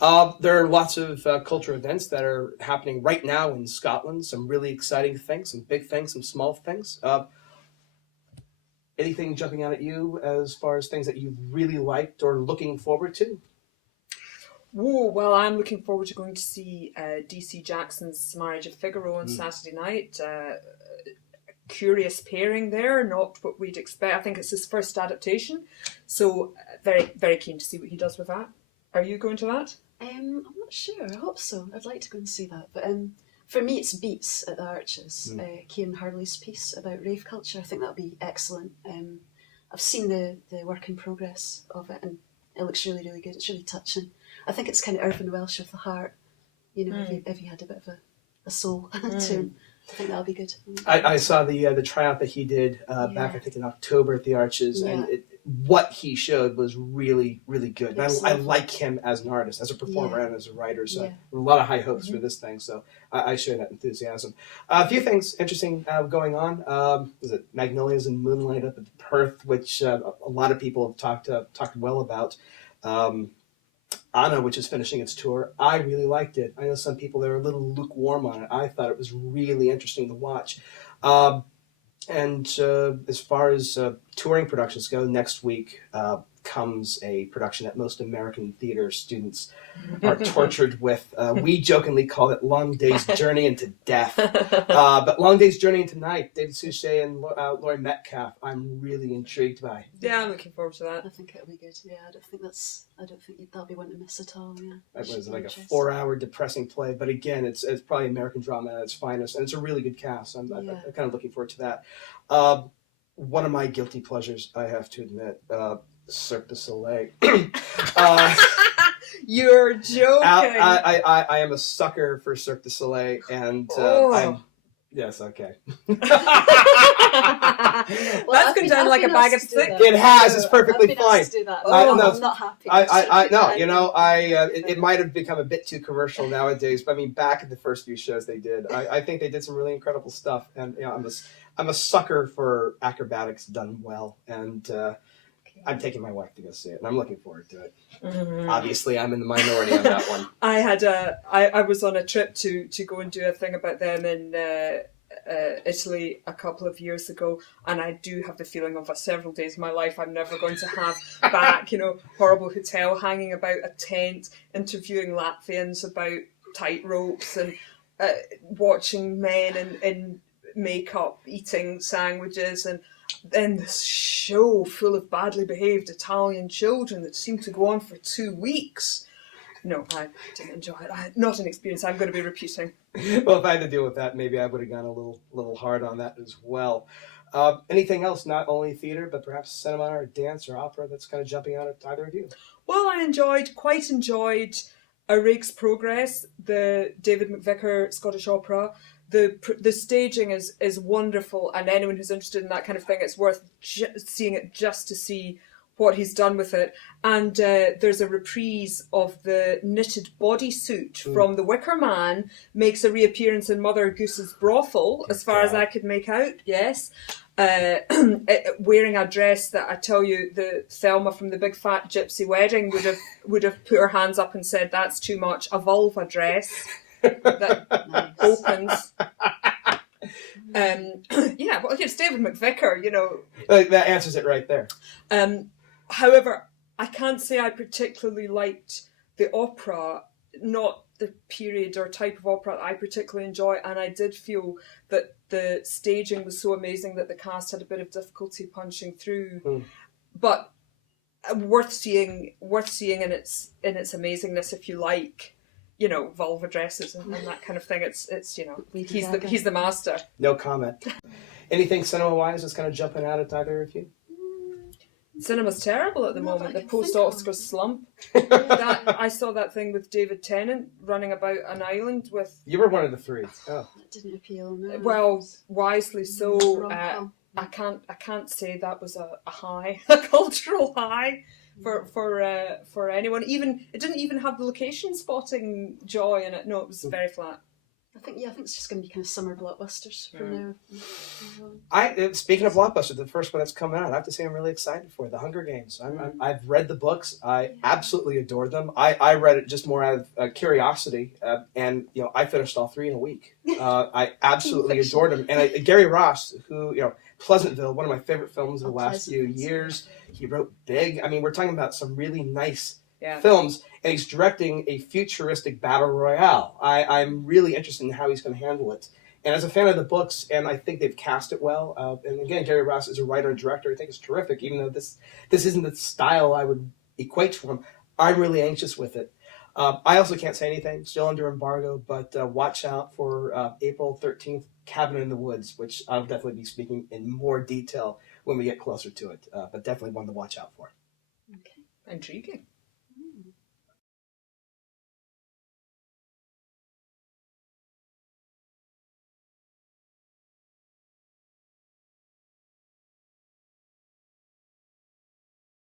There are lots of cultural events that are happening right now in Scotland. Some really exciting things, some big things, some small things. Anything jumping out at you as far as things that you really liked or looking forward to? Whoa, well, I'm looking forward to going to see DC Jackson's Marriage of Figaro on Mm. Saturday night. Curious pairing there, not what we'd expect. I think it's his first adaptation, so very, very keen to see what he does with that. Are you going to that? I'm not sure. I hope so. I'd like to go and see that. But for me, it's Beats at the Arches. Kieran Hurley's piece about rave culture. I think that'll be excellent. I've seen the work in progress of it, and it looks really, really good. It's really touching. I think it's kind of Irvine Welsh with the heart. You know, if you had a bit of a soul to him. I think that'll be good. I saw the tryout that he did back, I think, in October at the Arches, and what he showed was really, really good. And I like him as an artist, as a performer, and as a writer. So a lot of high hopes for this thing. So I share that enthusiasm. A few things interesting going on. Was it Magnolias and Moonlight up at Perth, which a lot of people have talked well about. Anna, which is finishing its tour, I really liked it. I know some people that are a little lukewarm on it. I thought it was really interesting to watch. And as far as touring productions go, next week comes a production that most American theater students are tortured with. We jokingly call it Long Day's Journey into Death. But Long Day's Journey into Night, David Suchet and Laurie Metcalf, I'm really intrigued by. Yeah, I'm looking forward to that. I think it'll be good. Yeah, I don't think that'll be one to miss at all. Yeah, It was like a 4-hour depressing play, but again, it's probably American drama at its finest, and it's a really good cast. I'm kind of looking forward to that. One of my guilty pleasures, I have to admit, Cirque du Soleil. You're joking. I am a sucker for Cirque du Soleil, and I'm... Yes, okay. That's gone down like a bag of sticks. It has. It's perfectly fine. I'm not happy. It might have become a bit too commercial nowadays, but I mean, back in the first few shows they did, I think they did some really incredible stuff, and I'm a sucker for acrobatics done well, and I'm taking my wife to go see it, and I'm looking forward to it. Mm-hmm. Obviously, I'm in the minority on that one. I was on a trip to go and do a thing about them in Italy a couple of years ago, and I do have the feeling of several days of my life I'm never going to have back. Horrible hotel, hanging about a tent, interviewing Latvians about tight ropes, and watching men in makeup eating sandwiches, and then this show full of badly behaved Italian children that seemed to go on for 2 weeks. No, I didn't enjoy it. Not an experience I'm going to be repeating. Well, if I had to deal with that, maybe I would have gone a little hard on that as well. Anything else, not only theater, but perhaps cinema or dance or opera that's kind of jumping out at either of you? Well, I quite enjoyed A Rake's Progress, the David McVicar Scottish opera. The staging is wonderful, and anyone who's interested in that kind of thing, it's worth seeing it just to see what he's done with it. And there's a reprise of the knitted bodysuit from The Wicker Man, makes a reappearance in Mother Goose's brothel, as far as I could make out, yes. Wearing a dress that I tell you, the Thelma from the Big Fat Gypsy Wedding would have put her hands up and said, that's too much, a vulva dress. That opens. Well, it's David McVicar, that answers it right there. However, I can't say I particularly liked the opera, not the period or type of opera that I particularly enjoy, and I did feel that the staging was so amazing that the cast had a bit of difficulty punching through. But worth seeing in its amazingness if you like. Vulva dresses and that kind of thing. It's he's the master. No comment. Anything cinema-wise that's kind of jumping out at either of you? Cinema's terrible at the moment. The post-Oscar slump. I saw that thing with David Tennant running about an island with... You were one of the three. Oh. That didn't appeal, no. Well, wisely so. I can't say that was a high, a cultural high. For anyone, even it didn't even have the location spotting joy in it. No, it was very flat. I think it's just going to be kind of summer blockbusters from now. Speaking of blockbuster, the first one that's coming out, I have to say I'm really excited for it, The Hunger Games. I've read the books. I absolutely adore them. I read it just more out of curiosity, and I finished all 3 in a week. I absolutely adored them. And Gary Ross, who Pleasantville, one of my favorite films of the last few years. He wrote Big. I mean, we're talking about some really nice films, and he's directing a futuristic battle royale. I'm really interested in how he's going to handle it. And as a fan of the books, and I think they've cast it well. And again, Gary Ross is a writer and director. I think it's terrific, even though this isn't the style I would equate to him. I'm really anxious with it. I also can't say anything, still under embargo, but watch out for April 13th, Cabin in the Woods, which I'll definitely be speaking in more detail when we get closer to it. But definitely one to watch out for. Okay. Intriguing.